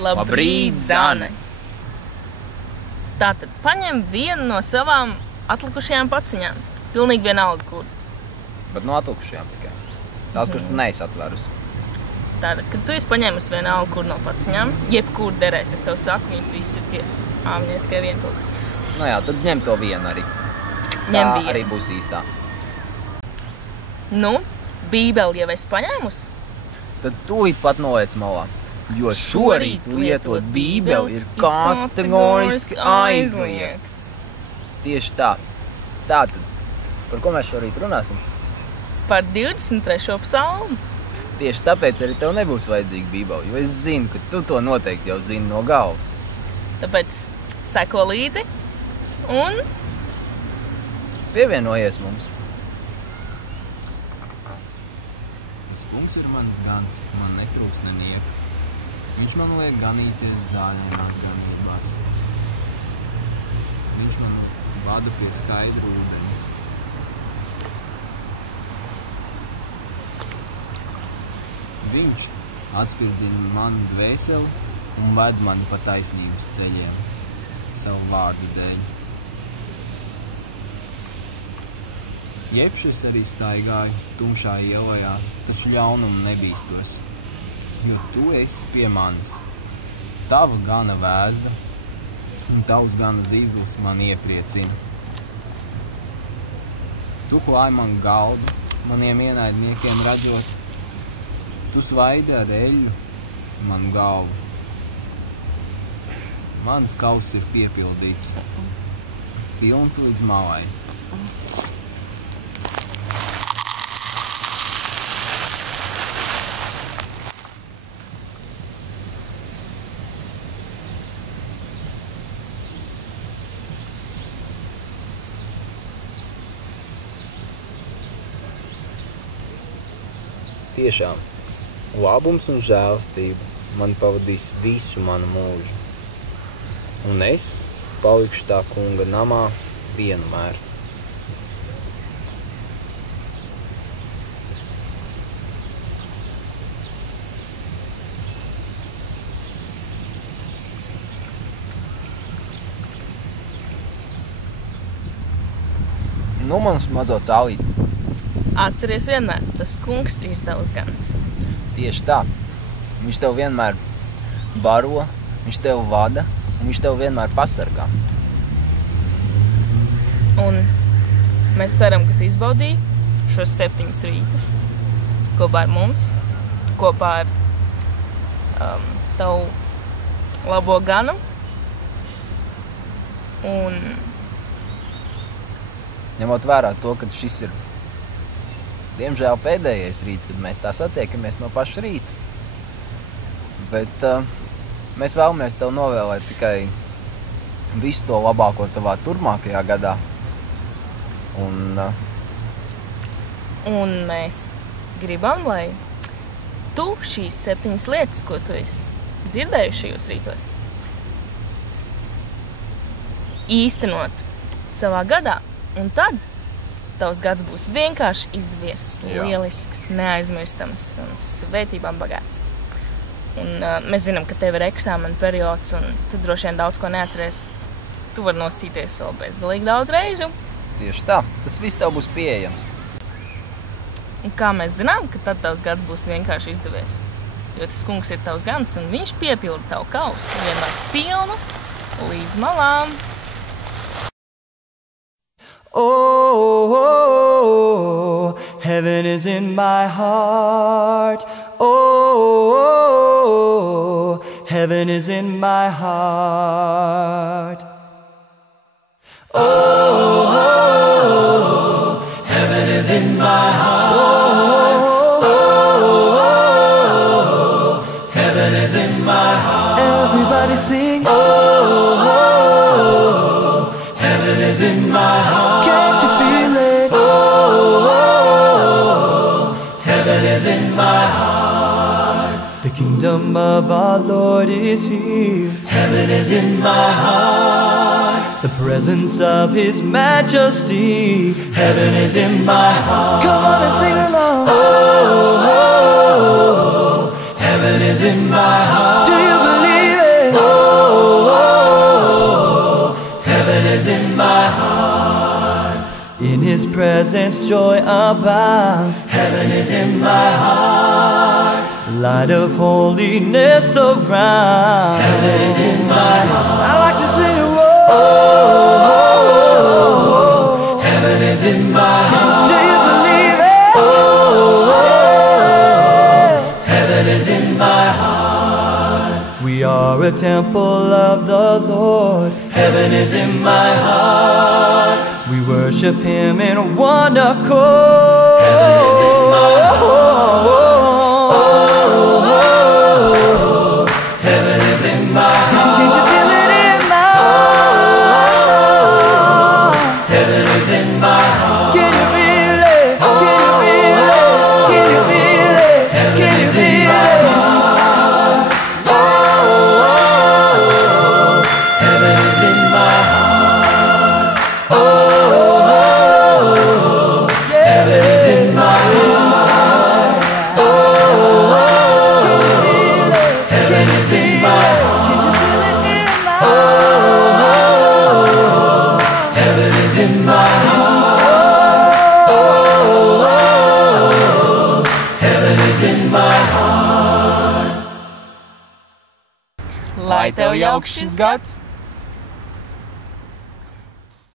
Labrīt, Zane! Tātad paņem vienu no savām atlikušajām paciņām. Pilnīgi vienalga, kur. Bet no atlikušajām tikai. Tās, kuras tu neesi atvērusi. Tātad, kad tu esi paņēmusi vienalga, kur no paciņām, jebkur derēs, es tev saku, viņas viss ir pie āmņē, tikai vien kaut kas. Nu jā, tad ņem to vienu arī. Ņem vienu. Arī būs īstā. Nu, bībeli jau esi paņēmusi? Tad tūlīt pat noliec malā. Jo šorīt lietot bībeli ir kategoriski aizliegts. Tieši tā. Tātad, par ko mēs šorīt runāsim? Par 23. psalmu. Tieši tāpēc arī tev nebūs vajadzīga bībeli, jo es zinu, ka tu to noteikti jau zini no galvas. Tāpēc seko līdzi un pievienojies mums. Tas kungs ir mans gans, man netrūks nenieka. Viņš man liek ganīties zāļainās ganībās. Viņš man vada pie skaidru ūdens. Viņš atspirdzina manu dvēseli un ved mani pa taisnības ceļiem savu vārdu dēļ. Jebš es arī staigāju tumšā ielajā, taču ļaunumu nebīstos, jo tu esi pie manis. Tava gana vēzda un tavs gana zīvlis man iepriecina. Tu klāji man galdu, maniem ienaidniekiem redzot, tu svaidi ar eļļu manu galvu. Mans kauss ir piepildīts, pilns līdz malai. Tiešām, labums un žēlastība man pavadīs visu manu mūžu, un es palikšu tā kunga namā vienmēr. Nu, mans mazo cālīt. Atceries vienmēr, tas kungs ir tavs gans. Tieši tā. Viņš tev vienmēr baro, viņš tev vada, un viņš tev vienmēr pasargā. Un mēs ceram, ka tu izbaudīji šos 7 rītus kopā ar mums, kopā ar tavu labo ganu. Un ņemot vērā to, ka šis ir diemžēl pēdējais rīts, kad mēs tā satiekamies no paša rīta. Bet mēs vēlamies tev novēlēt tikai visu to labāko tavā turpmākajā gadā. Un mēs gribam, lai tu šīs 7 lietas, ko tu esi dzirdējuši šajos rītos, īstenot savā gadā. Un tad tavs gads būs vienkārši izdevies, lielisks, neaizmirstams un svētībām bagāts. Un mēs zinām, ka tev ir eksāmena periods un tu droši vien daudz ko neatceries. Tu vari nostīties vēl bezgalīgi daudz reižu. Tieši tā, tas viss tev būs pieejams. Un kā mēs zinām, ka tad tavs gads būs vienkārši izdevies? Jo tas kungs ir tavs gans un viņš piepilda tavu kausu vienmēr pilnu līdz malām. Oh, oh, oh, heaven is in my heart. Oh, oh, oh, heaven is in my heart. Oh, oh, oh, heaven is in my heart. Oh, oh, oh, heaven is in my heart. Everybody sing. Oh, oh, oh, heaven is in my heart. Can't you feel it? Oh, oh, oh, heaven is in my heart. The kingdom of our Lord is here. Heaven is in my heart. The presence of His majesty. Heaven is in my heart. Come on and sing along. Oh, oh, oh, heaven is in my heart. Do you believe presence joy abounds. Heaven is in my heart. Light of holiness around. Heaven is in my heart. I like to sing oh, heaven is in my heart. Do you believe it? Heaven is in my heart. We are a temple of the Lord. Heaven is in my heart. We worship Him in one accord. Heaven is in my heart. Heaven is in my heart. Can't you feel it in my heart? Heaven is in my heart. Can you feel it? Can you feel it? Can you feel it? Can you feel it? Heaven is in my heart. Heaven is in my heart. Heaven is in my heart. Can you feel it in my heart? Heaven is in my heart. Heaven is in my heart. Lai tev jauks šis gads!